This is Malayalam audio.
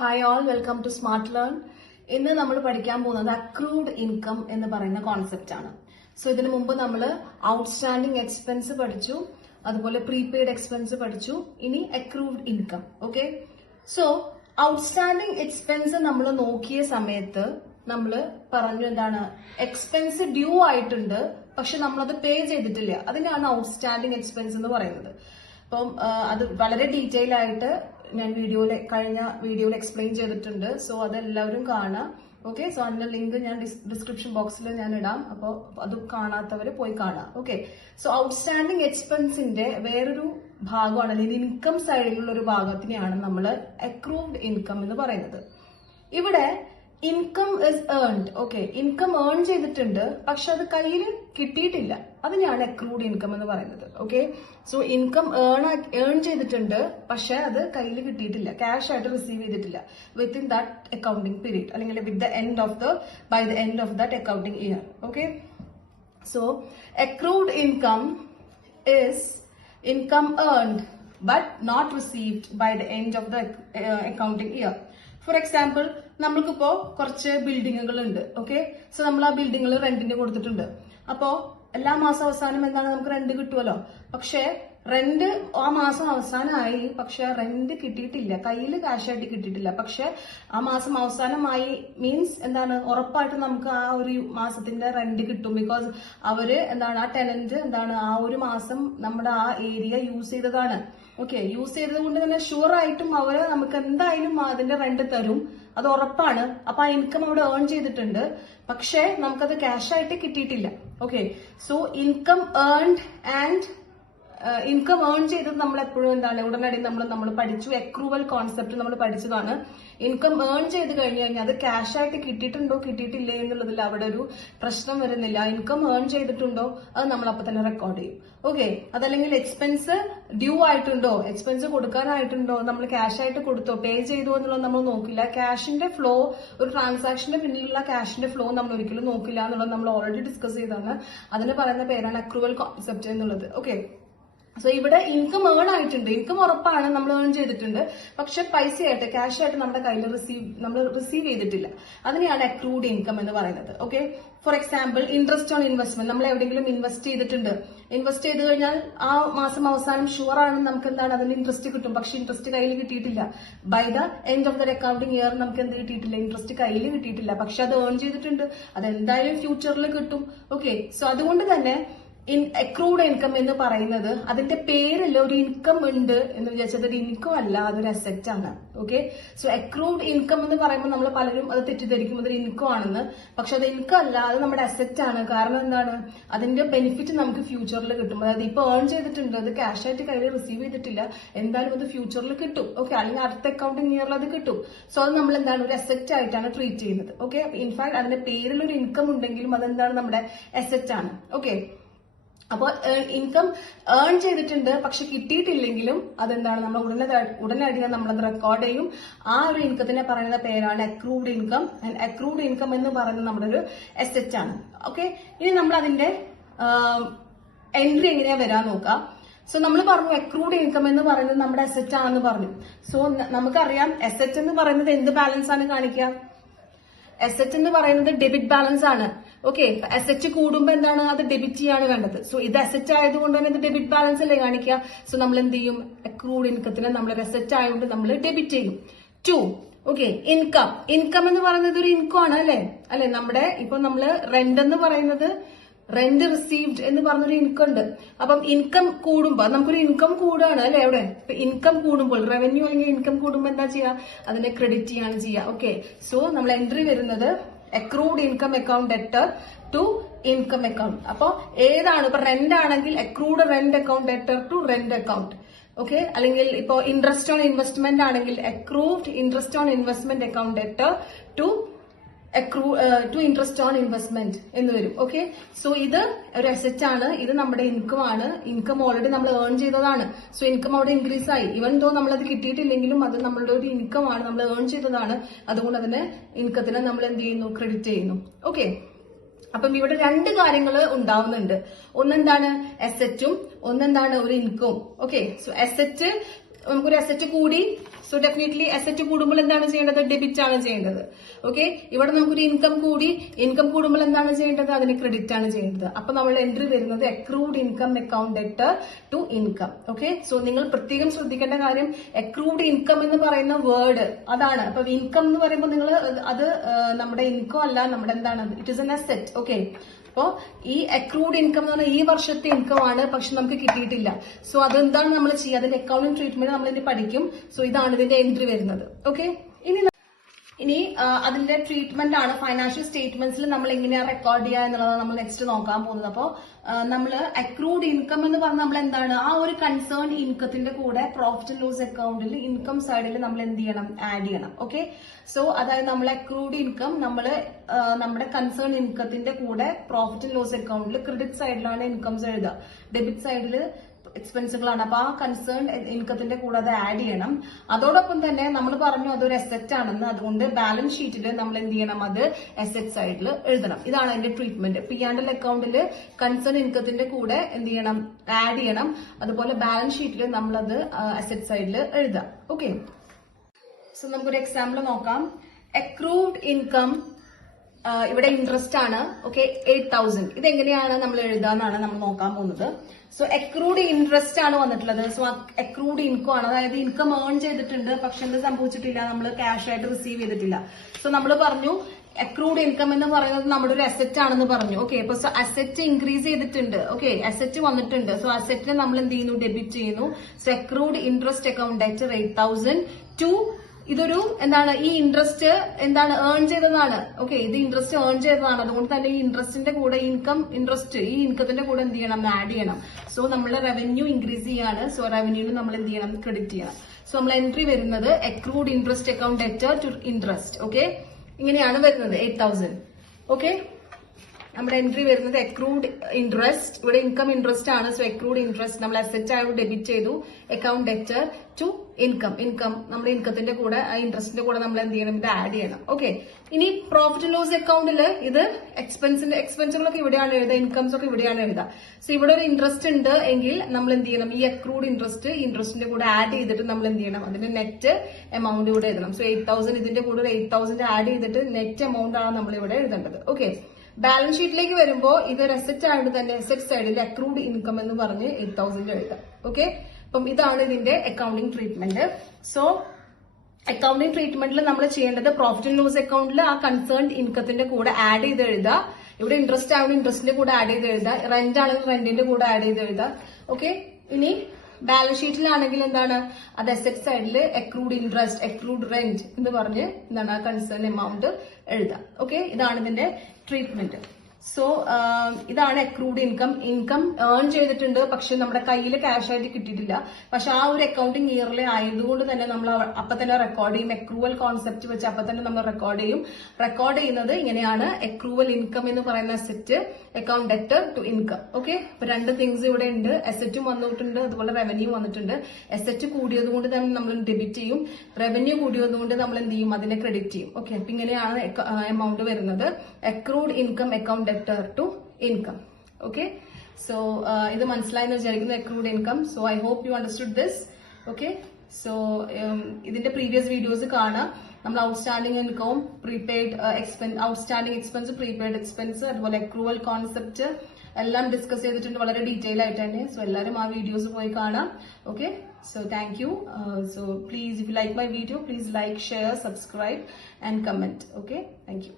Hi all, welcome to Smart Learn. ഇന്ന് നമ്മൾ പഠിക്കാൻ പോകുന്നത് അക്രൂഡ് ഇൻകം എന്ന് പറയുന്ന കോൺസെപ്റ്റ് ആണ്. സോ ഇതിനു മുമ്പ് നമ്മൾ ഔട്ട്സ്റ്റാൻഡിംഗ് എക്സ്പെൻസ് പഠിച്ചു, അതുപോലെ പ്രീപെയ്ഡ് എക്സ്പെൻസ് പഠിച്ചു. ഇനി accrued income. Okay, so outstanding expense നമ്മൾ നോക്കിയ സമയത്ത് നമ്മൾ പറഞ്ഞു എന്താണ്, എക്സ്പെൻസ് ഡ്യൂ ആയിട്ടുണ്ട് പക്ഷെ നമ്മളത് പേ ചെയ്തിട്ടില്ല. അതിനാണ് ഔട്ട്സ്റ്റാൻഡിംഗ് എക്സ്പെൻസ് എന്ന് പറയുന്നത്. അപ്പം അത് വളരെ ഡീറ്റെയിൽ ആയിട്ട് ഞാൻ കഴിഞ്ഞ വീഡിയോയിൽ എക്സ്പ്ലെയിൻ ചെയ്തിട്ടുണ്ട്. സോ അതെല്ലാവരും കാണാം. ഓക്കെ, സോ അതിന്റെ ലിങ്ക് ഞാൻ ഡിസ്ക്രിപ്ഷൻ ബോക്സിൽ ഞാൻ ഇടാം. അപ്പോൾ അത് കാണാത്തവര് പോയി കാണാം. ഓക്കെ, സോ ഔട്ട്സ്റ്റാൻഡിംഗ് എക്സ്പെൻസിന്റെ വേറൊരു ഭാഗമാണ്, അല്ലെങ്കിൽ ഇൻകം സൈഡിലുള്ള ഒരു ഭാഗത്തിനെയാണ് നമ്മൾ അക്രൂവ്ഡ് ഇൻകം എന്ന് പറയുന്നത്. ഇവിടെ income is earned. Okay, income earn ചെയ്തിട്ടുണ്ട് പക്ഷെ അത് കയ്യിൽ കിട്ടിയിട്ടില്ല. അതിനെയാണ് അക്രൂഡ് ഇൻകം എന്ന് പറയുന്നത്. ഓക്കെ, സോ ഇൻകം ഏൺ ചെയ്തിട്ടുണ്ട് പക്ഷെ അത് കയ്യിൽ കിട്ടിയിട്ടില്ല, ക്യാഷ് ആയിട്ട് റിസീവ് ചെയ്തിട്ടില്ല വിത്തിൻ ദാറ്റ് അക്കൗണ്ടിംഗ് പീരീഡ്, അല്ലെങ്കിൽ by the end of that accounting year. Okay, so accrued income is income earned but not received by the end of the accounting year. For example, നമ്മൾക്കിപ്പോ കുറച്ച് ബിൽഡിങ്ങുകൾ ഉണ്ട്. ഓക്കെ, സോ നമ്മൾ ആ ബിൽഡിങ്ങുകൾ റെന്റിന് കൊടുത്തിട്ടുണ്ട്. അപ്പോ എല്ലാ മാസം അവസാനം എന്താണ്, നമുക്ക് റെന്റ് കിട്ടുമല്ലോ. പക്ഷെ റെന്റ് ആ മാസം അവസാനമായി പക്ഷെ റെന്റ് കിട്ടിയിട്ടില്ല, കയ്യിൽ ക്യാഷായിട്ട് കിട്ടിയിട്ടില്ല. പക്ഷെ ആ മാസം അവസാനമായി മീൻസ് എന്താണ്, ഉറപ്പായിട്ടും നമുക്ക് ആ ഒരു മാസത്തിന്റെ റെന്റ് കിട്ടും. ബിക്കോസ് അവര് എന്താണ്, ആ ടെനന്റ് എന്താണ്, ആ ഒരു മാസം നമ്മുടെ ആ ഏരിയ യൂസ് ചെയ്തതാണ്. ഓക്കെ, യൂസ് ചെയ്തത് കൊണ്ട് തന്നെ ഷുവർ ആയിട്ടും അവര് നമുക്ക് എന്തായാലും അതിന്റെ റെന്റ് തരും, അത് ഉറപ്പാണ്. അപ്പൊ ആ ഇൻകം അവിടെ ഏൺ ചെയ്തിട്ടുണ്ട് പക്ഷെ നമുക്കത് ക്യാഷ് ആയിട്ട് കിട്ടിയിട്ടില്ല. Okay, so income earned and income earn ചെയ്തത് നമ്മൾ എപ്പോഴും എന്താണ്, ഉടനടി നമ്മൾ പഠിച്ചു. അക്രൂവൽ കോൺസെപ്റ്റ് നമ്മൾ പഠിച്ചതാണ്. ഇൻകം ഏൺ ചെയ്ത് കഴിഞ്ഞു കഴിഞ്ഞാൽ അത് ക്യാഷ് ആയിട്ട് കിട്ടിയിട്ടുണ്ടോ കിട്ടിയിട്ടില്ലേ എന്നുള്ളതിൽ അവിടെ ഒരു പ്രശ്നം വരുന്നില്ല. ഇൻകം ഏൺ ചെയ്തിട്ടുണ്ടോ അത് നമ്മൾ അപ്പൊ തന്നെ റെക്കോർഡ് ചെയ്യും. ഓക്കെ, അതല്ലെങ്കിൽ എക്സ്പെൻസ് ഡ്യൂ ആയിട്ടുണ്ടോ, എക്സ്പെൻസ് കൊടുക്കാനായിട്ടുണ്ടോ, നമ്മൾ ക്യാഷ് ആയിട്ട് കൊടുത്തോ, പേ ചെയ്തോ എന്നുള്ളത് നമ്മൾ നോക്കില്ല. ക്യാഷിന്റെ ഫ്ലോ, ഒരു ട്രാൻസാക്ഷന്റെ പിന്നിലുള്ള ക്യാഷിന്റെ ഫ്ലോ നമ്മൾ ഒരിക്കലും നോക്കില്ല എന്നുള്ളത് നമ്മൾ ഓൾറെഡി ഡിസ്കസ് ചെയ്താണ്. അതിന് പറയുന്ന പേരാണ് അക്രൂവൽ കോൺസെപ്റ്റ് എന്നുള്ളത്. ഓക്കെ, സോ ഇവിടെ ഇൻകം ഏൺ ആയിട്ടുണ്ട്, ഇൻകം ഉറപ്പാണ്, നമ്മൾ ഏൺ ചെയ്തിട്ടുണ്ട്. പക്ഷെ പൈസയായിട്ട് ക്യാഷ് ആയിട്ട് നമ്മുടെ കയ്യിൽ നമ്മൾ റിസീവ് ചെയ്തിട്ടില്ല. അതിനെയാണ് അക്രൂഡ് ഇൻകം എന്ന് പറയുന്നത്. Okay, for example, interest on investment. നമ്മൾ എവിടെയെങ്കിലും ഇൻവെസ്റ്റ് ചെയ്തിട്ടുണ്ട്, ഇൻവെസ്റ്റ് ചെയ്ത് കഴിഞ്ഞാൽ ആ മാസം അവസാനം ഷുവർ ആണ് നമുക്ക് എന്താണ്, അതിന് ഇൻട്രസ്റ്റ് കിട്ടും. പക്ഷെ ഇൻട്രസ്റ്റ് കയ്യിൽ കിട്ടിയിട്ടില്ല. By the end of the accounting year നമുക്ക് എന്ത് കിട്ടിയിട്ടില്ല, ഇൻട്രസ്റ്റ് കയ്യിൽ കിട്ടിയിട്ടില്ല. പക്ഷെ അത് ഏൺ ചെയ്തിട്ടുണ്ട്, അത് എന്തായാലും ഫ്യൂച്ചറിൽ കിട്ടും. ഓക്കെ, സോ അതുകൊണ്ട് തന്നെ അക്രൂഡ് ഇൻകം എന്ന് പറയുന്നത് അതിന്റെ പേരിൽ ഒരു ഇൻകം ഉണ്ട് എന്ന് വിചാരിച്ചത് ഒരു ഇൻകം അല്ല, അതൊരു അസെറ്റ് ആണ്. ഓക്കെ, സോ അക്രൂഡ് ഇൻകം എന്ന് പറയുമ്പോൾ നമ്മൾ പലരും അത് തെറ്റിദ്ധരിക്കും അതൊരു ഇൻകം ആണെന്ന്. പക്ഷെ അത് ഇൻകം അല്ല, അത് നമ്മുടെ അസെറ്റ് ആണ്. കാരണം എന്താണ്, അതിന്റെ ബെനിഫിറ്റ് നമുക്ക് ഫ്യൂച്ചറിൽ കിട്ടും. അതായത് ഇപ്പൊ ഏൺ ചെയ്തിട്ടുണ്ട്, അത് ക്യാഷ് ആയിട്ട് കയ്യിൽ റിസീവ് ചെയ്തിട്ടില്ല, എന്തായാലും അത് ഫ്യൂച്ചറിൽ കിട്ടും. ഓക്കെ, അല്ലെങ്കിൽ അടുത്ത അക്കൗണ്ടിംഗ് ഇയറിൽ അത് കിട്ടും. സോ അത് നമ്മൾ എന്താണ്, ഒരു അസെറ്റ് ആയിട്ടാണ് ട്രീറ്റ് ചെയ്യുന്നത്. ഓക്കെ, ഇൻഫാക്ട് അതിന്റെ പേരിൽ ഒരു ഇൻകം ഉണ്ടെങ്കിലും അതെന്താണ്, നമ്മുടെ അസെറ്റ് ആണ്. ഓക്കെ, അപ്പോൾ ഇൻകം ഏൺ ചെയ്തിട്ടുണ്ട് പക്ഷെ കിട്ടിയിട്ടില്ലെങ്കിലും അതെന്താണ്, നമ്മൾ ഉടനടി നമ്മളത് റെക്കോർഡ് ചെയ്യും. ആ ഒരു ഇൻകത്തിനെ പറയുന്ന പേരാണ് അക്രൂവ്ഡ് ഇൻകം. ആൻഡ് അക്രൂവ്ഡ് ഇൻകം എന്ന് പറയുന്നത് നമ്മുടെ ഒരു അസെറ്റ് ആണ്. ഓക്കെ, ഇനി നമ്മൾ അതിന്റെ എൻട്രി എങ്ങനെയാ വരാൻ നോക്കാം. സോ നമ്മൾ പറഞ്ഞു അക്രൂവ്ഡ് ഇൻകം എന്ന് പറയുന്നത് നമ്മുടെ അസെറ്റ് ആണെന്ന് പറഞ്ഞു. സോ നമുക്കറിയാം അസെറ്റ് എന്ന് പറയുന്നത് എന്ത് ബാലൻസ് ആണ് കാണിക്കുക, അസെറ്റ് എന്ന് പറയുന്നത് ഡെബിറ്റ് ബാലൻസ് ആണ്. ഓക്കെ, അസെറ്റ് കൂടുമ്പോൾ എന്താണ്, അത് ഡെബിറ്റ് ചെയ്യാണ് വേണ്ടത്. സോ ഇത് അസെറ്റ് ആയതുകൊണ്ട് തന്നെ ഇത് ഡെബിറ്റ് ബാലൻസ് അല്ലേ കാണിക്കുക. സോ നമ്മൾ എന്ത് ചെയ്യും, അക്രൂഡ് ഇൻകത്തിന് നമ്മൾ അസെറ്റ് ആയതുകൊണ്ട് നമ്മൾ ഡെബിറ്റ് ചെയ്യും. 2. ഓക്കെ, ഇൻകം എന്ന് പറയുന്നത് ഒരു ഇൻകം ആണ് അല്ലെ. നമ്മുടെ ഇപ്പൊ നമ്മള് റെന്റ് എന്ന് പറയുന്നത് റെന്റ് റിസീവ്ഡ് എന്ന് പറഞ്ഞൊരു ഇൻകം ഉണ്ട്. അപ്പം ഇൻകം കൂടുമ്പോ നമുക്കൊരു ഇൻകം കൂടുകയാണ് അല്ലെ. എവിടെ ഇൻകം കൂടുമ്പോൾ, റവന്യൂ അല്ലെങ്കിൽ ഇൻകം കൂടുമ്പോൾ എന്താ ചെയ്യുക, അതിനെ ക്രെഡിറ്റ് ചെയ്യാണ് ചെയ്യുക. ഓക്കെ, സോ നമ്മൾ എൻട്രി വരുന്നത് accrued income account debtor to income account. അപ്പൊ ഏതാണ്, ഇപ്പൊ റെന്റ് ആണെങ്കിൽ accrued rent account debtor to rent account. Okay, അല്ലെങ്കിൽ ഇപ്പോ ഇൻട്രസ്റ്റ് ഓൺ ഇൻവെസ്റ്റ്മെന്റ് ആണെങ്കിൽ accrued interest on investment account debtor to interest on investment എന്ന് വരും. ഓക്കെ, സോ ഇത് ഒരു അസെറ്റ് ആണ്, ഇത് നമ്മുടെ ഇൻകം ആണ്. ഇൻകം ഓൾറെഡി നമ്മൾ ഏൺ ചെയ്തതാണ്. സോ ഇൻകം അവിടെ ഇൻക്രീസ് ആയി. ഇവൻ ദോ നമ്മളത് കിട്ടിയിട്ടില്ലെങ്കിലും അത് നമ്മളുടെ ഒരു ഇൻകം ആണ്, നമ്മൾ ഏൺ ചെയ്തതാണ്. അതുകൊണ്ട് അതിനെ ഇൻകത്തിനെ നമ്മൾ എന്ത് ചെയ്യുന്നു, ക്രെഡിറ്റ് ചെയ്യുന്നു. ഓക്കെ, അപ്പം ഇവിടെ രണ്ട് കാര്യങ്ങൾ ഉണ്ടാവുന്നുണ്ട്. ഒന്നെന്താണ് അസെറ്റും, ഒന്നെന്താണ് ഒരു ഇൻകവും. ഓക്കെ, സോ അസെറ്റ്, നമുക്കൊരു അസെറ്റ് കൂടി സോ ഡെഫിനറ്റ്ലി അസറ്റ് കൂടുമ്പോൾ എന്താണ് ചെയ്യേണ്ടത്? ഡെബിറ്റ് ആണ് ചെയ്യേണ്ടത്. ഓക്കെ, ഇവിടെ നമുക്കൊരു ഇൻകം കൂടി, ഇൻകം കൂടുമ്പോൾ എന്താണ് ചെയ്യേണ്ടത്? അതിന് ക്രെഡിറ്റ് ആണ് ചെയ്യേണ്ടത്. അപ്പൊ നമ്മൾ എൻട്രി വരുന്നത് accrued income account debtor to income. Okay, so നിങ്ങൾ പ്രത്യേകം ശ്രദ്ധിക്കേണ്ട കാര്യം അക്രൂഡ് ഇൻകം എന്ന് പറയുന്ന വേർഡ് അതാണ്. അപ്പൊ ഇൻകം എന്ന് പറയുമ്പോൾ നിങ്ങൾ അത് നമ്മുടെ ഇൻകം അല്ല, നമ്മുടെ എന്താണ്, it is an asset. Okay, അപ്പോ ഈ അക്രൂഡ് ഇൻകം എന്ന് പറഞ്ഞാൽ ഈ വർഷത്തെ ഇൻകം ആണ്, പക്ഷെ നമുക്ക് കിട്ടിയിട്ടില്ല. സോ അതെന്താണ് നമ്മൾ ചെയ്യുക? അതിന്റെ അക്കൗണ്ടിംഗ് ട്രീറ്റ്മെന്റ് നമ്മൾ ഇനി പഠിക്കും. സോ ഇതാണ് ഇതിന്റെ എൻട്രി വരുന്നത്. ഓക്കെ, ഇനി അതിന്റെ ട്രീറ്റ്മെന്റ് ആണ് ഫൈനാൻഷ്യൽ സ്റ്റേറ്റ്മെന്റ്സിൽ നമ്മൾ എങ്ങനെയാ റെക്കോർഡ് ചെയ്യുക എന്നുള്ളതാണ് നമ്മൾ നെക്സ്റ്റ് നോക്കാൻ പോകുന്നത്. അപ്പോൾ നമ്മൾ അക്രൂഡ് ഇൻകം എന്ന് പറഞ്ഞാൽ നമ്മൾ എന്താണ്, ആ ഒരു കൺസേൺ ഇൻകത്തിന്റെ കൂടെ പ്രോഫിറ്റ് ആൻഡ് ലോസ് അക്കൗണ്ടിൽ ഇൻകം സൈഡിൽ നമ്മൾ എന്ത് ചെയ്യണം? ആഡ് ചെയ്യണം. ഓക്കെ, സോ അതായത് നമ്മൾ അക്രൂഡ് ഇൻകം നമ്മൾ നമ്മുടെ കൺസേൺ ഇൻകത്തിന്റെ കൂടെ പ്രോഫിറ്റ് ആൻഡ് ലോസ് അക്കൗണ്ടിൽ ക്രെഡിറ്റ് സൈഡിലാണ് ഇൻകംസ് എഴുതുക, ഡെബിറ്റ് സൈഡിൽ എക്സ്പെൻസുകളാണ്. അപ്പൊ ആ കൺസേൺ ഇൻകത്തിന്റെ കൂടെ അത് ആഡ് ചെയ്യണം. അതോടൊപ്പം തന്നെ നമ്മൾ പറഞ്ഞു അതൊരു അസെറ്റ് ആണെന്ന്, അതുകൊണ്ട് ബാലൻസ് ഷീറ്റിൽ നമ്മൾ എന്ത് ചെയ്യണം? അത് അസെറ്റ് സൈഡിൽ എഴുതണം. ഇതാണ് അതിന്റെ ട്രീറ്റ്മെന്റ്. P&L അക്കൗണ്ടിൽ കൺസേൺ ഇൻകത്തിന്റെ കൂടെ എന്ത് ചെയ്യണം? ആഡ് ചെയ്യണം. അതുപോലെ ബാലൻസ് ഷീറ്റിൽ നമ്മളത് അസെറ്റ് സൈഡിൽ എഴുതാം. ഓക്കെ, സോ നമുക്കൊരു എക്സാമ്പിൾ നോക്കാം. അക്രൂഡ് ഇൻകം ഇവിടെ ഇൻട്രസ്റ്റ് ആണ്. ഓക്കെ, 8,000. ഇതെങ്ങനെയാണ് നമ്മൾ എഴുതാന്നാണ് നമ്മൾ നോക്കാൻ പോകുന്നത്. സോ അക്രൂഡ് ഇൻട്രസ്റ്റ് ആണ് വന്നിട്ടുള്ളത്. സോ അക്രൂഡ് ഇൻകം ആണ്, അതായത് ഇൻകം ഏൺ ചെയ്തിട്ടുണ്ട്, പക്ഷെ എന്ത് സംഭവിച്ചിട്ടില്ല? നമ്മൾ ക്യാഷ് ആയിട്ട് റിസീവ് ചെയ്തിട്ടില്ല. സോ നമ്മൾ പറഞ്ഞു അക്രൂഡ് ഇൻകം എന്ന് പറയുന്നത് നമ്മുടെ ഒരു അസെറ്റ് ആണെന്ന് പറഞ്ഞു. ഓക്കെ, അപ്പൊ അസെറ്റ് ഇൻക്രീസ് ചെയ്തിട്ടുണ്ട്. ഓക്കെ, അസെറ്റ് വന്നിട്ടുണ്ട്. സോ അസെറ്റിനെ നമ്മൾ എന്ത് ചെയ്യുന്നു? ഡെബിറ്റ് ചെയ്യുന്നു. So accrued interest account debtor 8,000 to ഇതൊരു എന്താണ്, ഈ ഇൻട്രസ്റ്റ് എന്താണ്? ഏൺ ചെയ്തതാണ്. ഓക്കെ, ഇത് ഇൻട്രസ്റ്റ് ഏൺ ചെയ്തതാണ്. അതുകൊണ്ട് തന്നെ ഈ ഇൻട്രസ്റ്റിന്റെ കൂടെ ഇൻട്രസ്റ്റ് ഈ ഇൻകത്തിന്റെ കൂടെ എന്ത് ചെയ്യണം? ആഡ് ചെയ്യണം. സോ നമ്മളെ റവന്യൂ ഇൻക്രീസ് ചെയ്യാണ്. സോ റവന്യൂവിന് നമ്മൾ എന്ത് ചെയ്യണം? ക്രെഡിറ്റ് ചെയ്യണം. സോ നമ്മൾ എൻട്രി വരുന്നത് accrued interest account debtor to interest. Okay, ഇങ്ങനെയാണ് വരുന്നത് 8,000. ഓക്കെ, നമ്മുടെ എൻട്രി വരുന്നത് അക്രൂഡ് ഇൻട്രസ്റ്റ്. ഇവിടെ ഇൻകം ഇൻട്രസ്റ്റ് ആണ്. സോ അക്രൂഡ് ഇൻട്രസ്റ്റ് നമ്മൾ അസെറ്റ് ആയിട്ട് ഡെബിറ്റ് ചെയ്തു. Account debtor to income. നമ്മുടെ ഇൻകത്തിന്റെ കൂടെ ആ ഇൻട്രസ്റ്റിന്റെ കൂടെ നമ്മൾ എന്ത് ചെയ്യണം? ഇത് ആഡ് ചെയ്യണം. ഓക്കെ, ഇനി പ്രോഫിറ്റ് ആൻഡ് ലോസ് അക്കൗണ്ടിൽ ഇത് എക്സ്പെൻസുകളൊക്കെ ഇവിടെയാണ് എഴുതുക, ഇൻകംസ് ഒക്കെ ഇവിടെയാണ് എഴുതുക. സോ ഇവിടെ ഒരു ഇൻട്രസ്റ്റ് ഉണ്ട് എങ്കിൽ നമ്മൾ എന്ത് ചെയ്യണം? ഈ അക്രൂഡ് ഇൻട്രസ്റ്റിന്റെ കൂടെ ആഡ് ചെയ്തിട്ട് നമ്മൾ എന്ത് ചെയ്യണം? അതിന്റെ നെറ്റ് എമൗണ്ട് ഇവിടെ എഴുതണം. സോ 8,000 ഇതിന്റെ കൂടെ 8,000 ആഡ് ചെയ്തിട്ട് നെറ്റ് എമൗണ്ട് ആണ് നമ്മൾ ഇവിടെ എഴുതേണ്ടത്. ഓക്കെ, ബാലൻസ് ഷീറ്റിലേക്ക് വരുമ്പോൾ ഇതൊരു അസെറ്റ് ആയിട്ട് തന്നെ അസെറ്റ് സൈഡിൽ അക്രൂഡ് ഇൻകം എന്ന് പറഞ്ഞ് 8,000 എഴുതാം. ഓക്കെ, അപ്പം ഇതാണ് ഇതിന്റെ അക്കൗണ്ടിംഗ് ട്രീറ്റ്മെന്റ്. സോ അക്കൗണ്ടിംഗ് ട്രീറ്റ്മെന്റിൽ നമ്മൾ ചെയ്യേണ്ടത് പ്രോഫിറ്റ് ആൻഡ് ലോസ് അക്കൗണ്ടിൽ ആ കൺസേൺഡ് ഇൻകത്തിന്റെ കൂടെ ആഡ് ചെയ്ത് എഴുതുക. ഇവിടെ ഇൻട്രസ്റ്റ് ആവുന്ന ഇൻട്രസ്റ്റിന്റെ കൂടെ ആഡ് ചെയ്ത് എഴുതുക. റെന്റ് ആണെങ്കിൽ റെന്റിന്റെ കൂടെ ആഡ് ചെയ്ത് എഴുതുക. ഓക്കെ, ഇനി ബാലൻസ് ഷീറ്റിലാണെങ്കിൽ എന്താണ്? അത് അസെറ്റ് സൈഡിൽ അക്രൂഡ് ഇൻട്രസ്റ്റ്, അക്രൂഡ് റെന്റ് എന്ന് പറഞ്ഞ് എന്താണ് ആ കൺസേൺ എമൗണ്ട് എഴുതാം. ഓക്കെ, ഇതാണ് ഇതിന്റെ ട്രീറ്റ്മെന്റ്. സോ ഇതാണ് അക്രൂഡ് ഇൻകം ഏൺ ചെയ്തിട്ടുണ്ട്, പക്ഷെ നമ്മുടെ കയ്യിൽ ക്യാഷ് ആയിട്ട് കിട്ടിയിട്ടില്ല. പക്ഷെ ആ ഒരു അക്കൗണ്ടിങ് ഇയറിലെ ആയതുകൊണ്ട് തന്നെ നമ്മൾ അപ്പൊ തന്നെ റെക്കോർഡ് ചെയ്യും. അക്രൂവൽ കോൺസെപ്റ്റ് വെച്ച് അപ്പൊ തന്നെ നമ്മൾ റെക്കോർഡ് ചെയ്യും. റെക്കോർഡ് ചെയ്യുന്നത് ഇങ്ങനെയാണ്. അക്രൂവൽ ഇൻകം എന്ന് പറയുന്ന asset, account debtor to income. Okay, അപ്പൊ രണ്ട് തിങ്സ് ഇവിടെ ഉണ്ട്. അസെറ്റും വന്നിട്ടുണ്ട്, അതുപോലെ റവന്യൂ വന്നിട്ടുണ്ട്. അസെറ്റ് കൂടിയത് കൊണ്ട് തന്നെ നമ്മൾ ഡെബിറ്റ് ചെയ്യും, റവന്യൂ കൂടിയത് കൊണ്ട് നമ്മൾ എന്ത് ചെയ്യും? അതിനെ ക്രെഡിറ്റ് ചെയ്യും. ഓക്കെ, അപ്പൊ ഇങ്ങനെയാണ് എമൗണ്ട് വരുന്നത്. Accrued income account debtor to income. Okay, so ഇത് മനസ്സിലായെന്ന് വിചാരിക്കുന്നു accrued income. So I hope you understood this. Okay, so ഇതിന്റെ പ്രീവിയസ് വീഡിയോസ് കാണാം. നമ്മൾ outstanding income, prepaid outstanding expense, prepaid expense, അതുപോലെ അക്രൂവൽ കോൺസെപ്റ്റ് എല്ലാം ഡിസ്കസ് ചെയ്തിട്ടുണ്ട് വളരെ ഡീറ്റെയിൽ ആയിട്ട് തന്നെ. സോ എല്ലാവരും ആ വീഡിയോസ് പോയി കാണാം. Okay, so thank you. So please, if you like my video, please like, share, subscribe and comment. Okay, thank you.